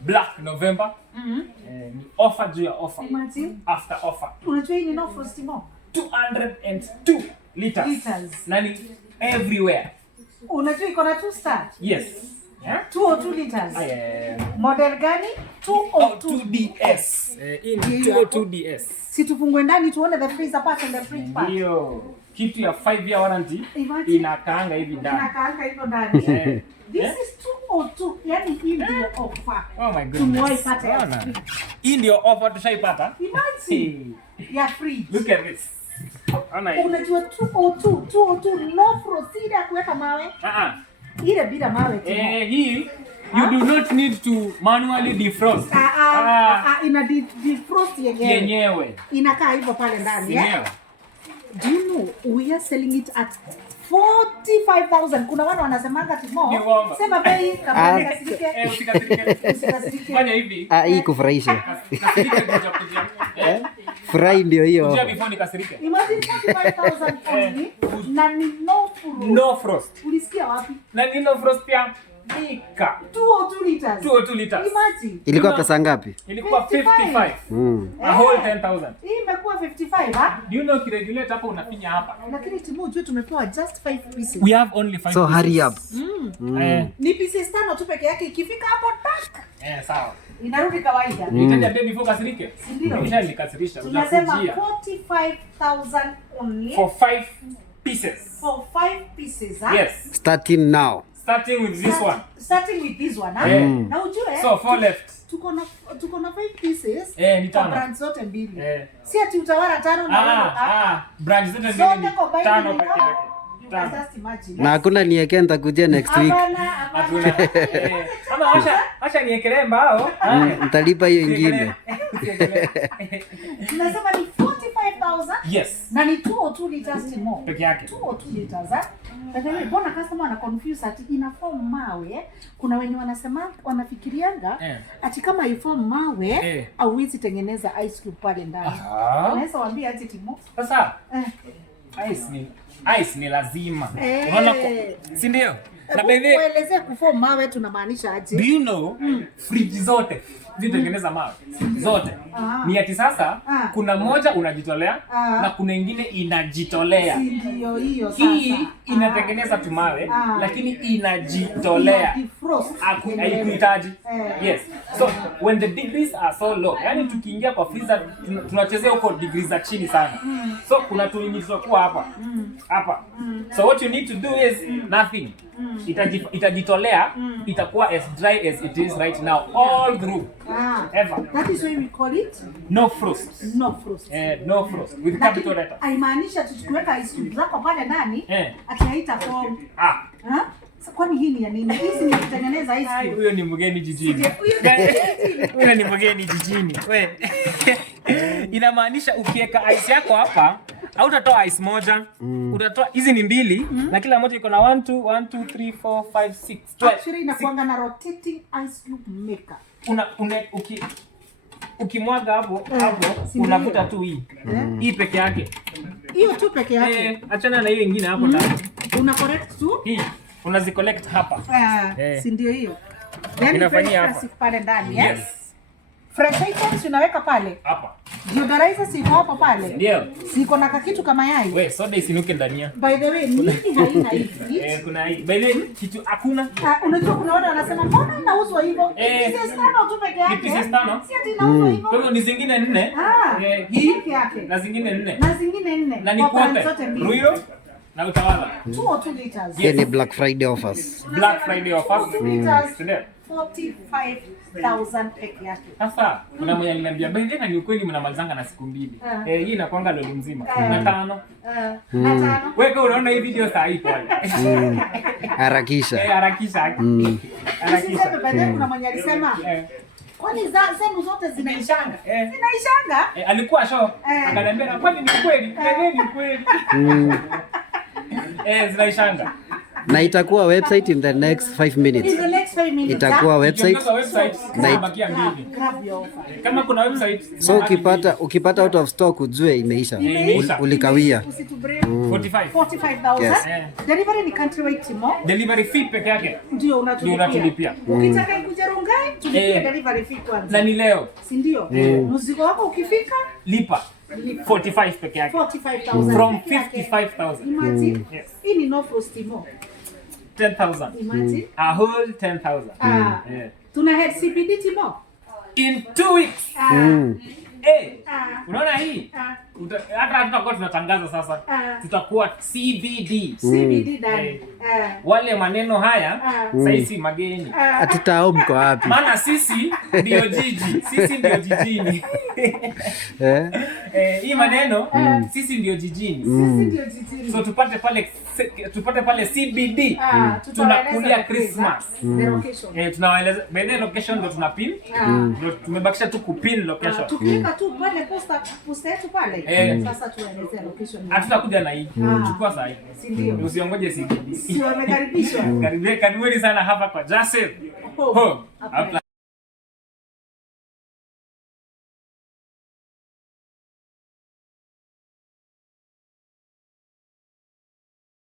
Black November. Offer juu ya offer. Imagine. After offer. Unajua hii ni no frost mo. 202 liters. Nani everywhere. Unajua iko na 2 star. Yes. Yeah? 202 liters. Model gani? 202DS. Hii ni 202DS. Si tufungue ndani tuone the freezer part and the fridge part. Ndio. Kitu ya 5 year warranty inakaanga hivi ndani. Inakaanga hivyo ndani. This is 202. Yani hii ndio offer. Oh my goodness. Tumwai pata ya free. Hii ndio offer tushaipata. Imagine. Ya free. Look at this. Unajua 202 no frost ya kuweka mawe. Ile bila mawe tu. Hii you do not need to manually defrost. Ina defrost yenyewe. Inakaa hivyo pale ndani, Do you know we are selling it at 45,000. Kuna watu wanasemanga timo. Sema bei kama nikasirike. Usikasirike. Fanya hivi. Hii kufurahisha. Furahi ndio hiyo. Unajua before nikasirike. Imagine 45,000 only. Na ni no frost. No frost. Ulisikia wapi? Na ni no frost pia. Ika 202 liters. 202 liters. Imagine. Ilikuwa pesa ngapi? Ilikuwa 55. A whole 10,000. Hii imekuwa 55, ha? Do you know kiregulate hapo unafinya hapa? Lakini timu ujue tumepewa just 5 pieces. We have only 5 so pieces. hurry up. Ni pieces 5 tu peke yake, ikifika hapo tak. Sawa. Inarudi kawaida. Nitaja baby before kasirike. Ndio. Nishanikasirisha. Tunasema 45,000 only. For 5 pieces. For 5 pieces, ha? Yes. Starting now. Starting with this one. Starting with this one, ha? Na ujue. So 4 left. Tuko na 5 pieces. Ni tano. Brands zote mbili. Si ati utawala tano na brands zote mbili. Tano pekee yake. Na hakuna nieke nitakuja next week. Hapana. Ama acha niekelee mbao. Nitalipa hiyo ingine. Tunasema ni 45,000. Yes. Na ni 202 liters more. Peke yake. 202 liters, ha? Lakini mbona customer ana confuse ati ina form mawe? Kuna wenye wanasema wanafikirianga ati kama iform mawe hauwezi tengeneza ice cube pale ndani. Unaweza waambia ati Timo. Sasa ice ni lazima. Unaona si ndio? Na baby kuelezea kuform mawe tunamaanisha aje? Do you know fridge zote zitengeneza mawe zote ni ati sasa kuna moja unajitolea na kuna nyingine inajitolea. Ndio hiyo sasa. Hii inatengeneza tu mawe lakini inajitolea. Haikuhitaji. Yes. So when the degrees are so low, yani tukiingia kwa freezer tunachezea huko degrees za chini sana. So kuna tulinyitwa hapa. Hapa. So what you need to do is nothing. Itajitolea, itakuwa as dry as it is right now all through. Ever. That is why we call it no frost. No frost. No frost with capital letter. Haimaanisha tukiweka ice cube zako pale ndani ati haita form. Kwani hii ni ya nini? Hizi ni kutengeneza ice cube. Huyo ni mgeni jijini. Huyo ni mgeni jijini. We. Inamaanisha ukiweka ice yako hapa, hautatoa ice moja. Utatoa hizi ni mbili na kila moja iko na 1 2 1 2 3 4 5 6 12. Actually inakuanga na rotating ice cube maker. Ukimwaga hapo unavuta tu hii. Hii peke yake. Hiyo tu peke yake. Achana na hiyo nyingine hapo ndani. Una correct tu? Hii unazicollect hapa. Si ndio hiyo. Inafanyia hapa pale ndani, yes. Fresh items unaweka pale. Hapa. Deodorizer siko hapo pale. Ndio. Siko na kakitu kama yai. We, soda isinuke ndani ya. By the way, nini haina hivi? Kuna hii. By the way, kitu hakuna. Unajua kuna watu wanasema mbona inauzwa hivyo? Pieces 5 tu peke yake. Pieces 5? Si ati inauzwa hivyo. Kwa hiyo ni zingine 4. Hii peke yake. Na zingine 4. Na zingine 4. Na ni kote. Ruyo na Utawala. 202 liters. Hiyo ni Black Friday offers. Black Friday offers. 45,000 peke yake. Sasa kuna mwenye aliniambia bei ni ukweli mnamalizanga na siku 2. Hii inakuanga lolo mzima. Na 5. Na 5. Wewe unaona hii video saa hii pale. Harakisha. Harakisha. Harakisha. Baadaye kuna mwenye alisema kwani zenu zote zinaishanga? Zinaishanga? Alikuwa show. Akaniambia kwani ni kweli? Ni kweli. Zinaishanga. Na itakuwa website in the next 5 minutes. In the next itakuwa website. Grab your offer. Kama kuna website, So ukipata out of stock ujue imeisha. Ulikawia. 45,000. Yes. Delivery ni countrywide Timo. Delivery fee peke yake Ndio unatulipia. Ukitaka kuja Rongai, tulipie delivery fee kwanza. Na ni leo. Si ndio? Mzigo wako ukifika, lipa 45 peke yake. 45,000 from 55,000. Imagine. Hii ni no frost Timo. 10,000. Imagine. A whole 10,000. Tuna head CBD Timo. In 2 weeks. Unaona hii? Hata tutakuwa tunatangaza sasa. Tutakuwa CBD. CBD ndani. Wale maneno haya sasa mageni. Atitao mko wapi? Maana sisi ndio jiji. Sisi ndio jijini. Hii maneno sisi ndio jijini. Sisi ndio jijini. So tupate pale CBD. Tunakulia Christmas. Tunawaeleza by location ndo tunapin. Ndio tumebakisha tu kupin location. Tukika tu pale posta yetu pale. Sasa tuelezea location. Hatutakuja na hii. Chukua saa hii. Si ndio? Usiongoje CBD. Si wamekaribishwa. Karibuni sana hapa kwa Joseph. Hapa